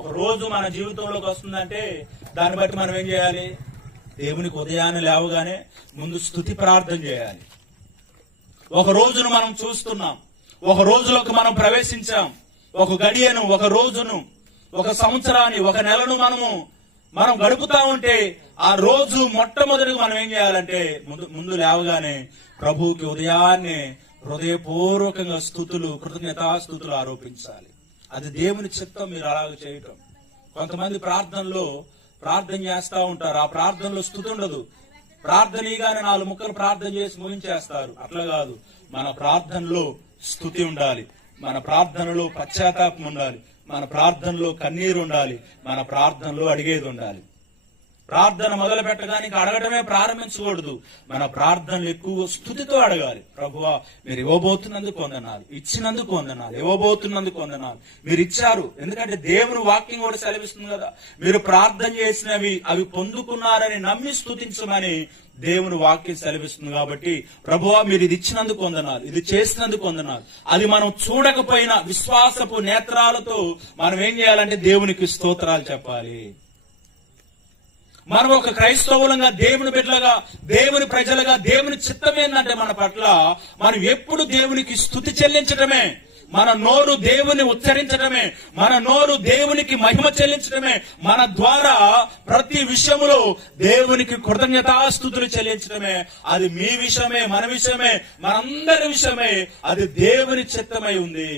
ఒక రోజు మన జీవితంలోకి వస్తుందంటే దాన్ని బట్టి మనం ఏం చేయాలి? దేవునికి ఉదయాన్నే లేవగానే ముందు స్తుతి ప్రార్థన చేయాలి. ఒక రోజును మనం చూస్తున్నాం, ఒక రోజులోకి మనం ప్రవేశించాం. ఒక గడియను, ఒక రోజును, ఒక సంవత్సరాన్ని, ఒక నెలను మనం గడుపుతా ఉంటే ఆ రోజు మొట్టమొదటిగా మనం ఏం చేయాలంటే ముందు లేవగానే ప్రభువుకి ఉదయాన్నే హృదయపూర్వకంగా స్తుతులు, కృతజ్ఞతాస్తుతులు ఆరోపించాలి. అది దేవుని చిత్తం. మీరు అలాగ చేయటం. కొంతమంది ప్రార్థన చేస్తా ఉంటారు, ఆ ప్రార్థనలో స్తుతి ఉండదు. ప్రార్థనగానే 4 ముక్కలు ప్రార్థన చేసి ముగించేస్తారు. అట్లా కాదు. మన ప్రార్థనలో స్తుతి ఉండాలి, మన ప్రార్థనలో పశ్చాత్తాపం ఉండాలి, మన ప్రార్థనలో కన్నీరు ఉండాలి, మన ప్రార్థనలో అడిగేది ఉండాలి. ప్రార్థన మొదలు పెట్టడానికి అడగటమే ప్రారంభించకూడదు. మన ప్రార్థనలు ఎక్కువ స్తుతితో అడగాలి. ప్రభువా, మీరు ఇవ్వబోతున్నందుకు వందనాలు, ఇచ్చినందుకు వందనాలు, ఇవ్వబోతున్నందుకు వందనాలు. మీరు ఇచ్చారు, ఎందుకంటే దేవుని వాక్యం కూడా సెలవిస్తుంది కదా, మీరు ప్రార్థన చేసినవి అవి పొందుకున్నారని నమ్మి స్తుతించమని దేవుని వాక్యం సెలవిస్తుంది. కాబట్టి ప్రభువా, మీరు ఇది ఇచ్చినందుకు వందనాలు, ఇది చేసినందుకు వందనాలు. అది మనం చూడకపోయినా విశ్వాసపు నేత్రాలతో మనం ఏం చేయాలంటే దేవునికి స్తోత్రాలు చెప్పాలి. మనం ఒక క్రైస్తవులంగా, దేవుని బిడ్డలుగా, దేవుని ప్రజలుగా, దేవుని చిత్తం ఏంటంటే మన పట్ల మనం ఎప్పుడు దేవునికి స్తుతి చెల్లించడమే, మన నోరు దేవుని ఉచ్చరించడమే, మన నోరు దేవునికి మహిమ చెల్లించడమే, మన ద్వారా ప్రతి విషయంలో దేవునికి కృతజ్ఞతాస్తుతులు చెల్లించడమే. అది మీ విషయమే, మన విషయమే, మనందరి విషయమే. అది దేవుని చిత్తమై ఉంది.